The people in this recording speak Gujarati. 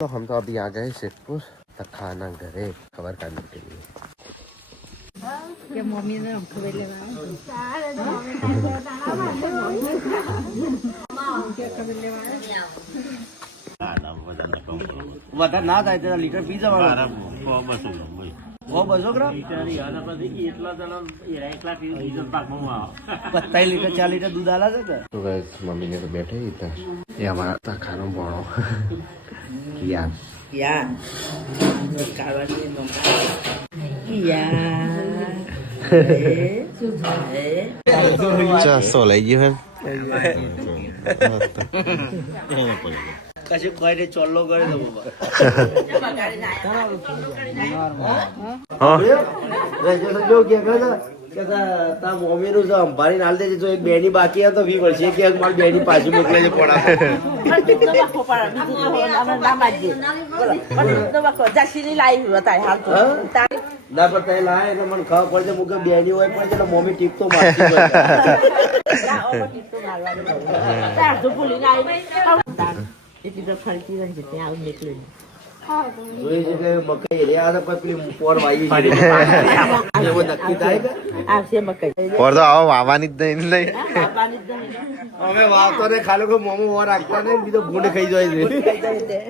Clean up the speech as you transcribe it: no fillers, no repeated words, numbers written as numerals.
तो हम तो अभी आ गए सिद्धपुर खाना घरे खबर करने के लिए। क्या मम्मी ने हमको ले વધારે ના થાય તો લીટર પી જવાનું. 200 ગ્રામ 3 લીટર 4 લીટર दूध आला था. तो गाइस मम्मी ने तो बैठे ही था, ये हमारा था खाना बनो किया या कावाली नोका या चा सोलाई जी है કશું કઈ ચોલ્લો કરે તો બાબા. જો કે તા મમ્મી નું સંભાળીને હાલ દેજે. જો એક બેની બાકી હતો વી વર્ષે કે મારી બેની પાછી મોકલે છે પોણા. ના પણ તઈ લાય એટલે મને ખબર પડશે મુકે બેની હોય પણ એટલે મમ્મી ટીપ તો મારતી હોય. જોઈ છે કે મકાઈ રે આ તો પેલી પોર વાવી છે એવો નક્કી થાય કે और तो आओ मामानी नहीं અમે વાવતો ને ખાલી કોઈ મોમો વાર રાખતા નહીં બીજો ભૂંડ ખાઈ જાય છે.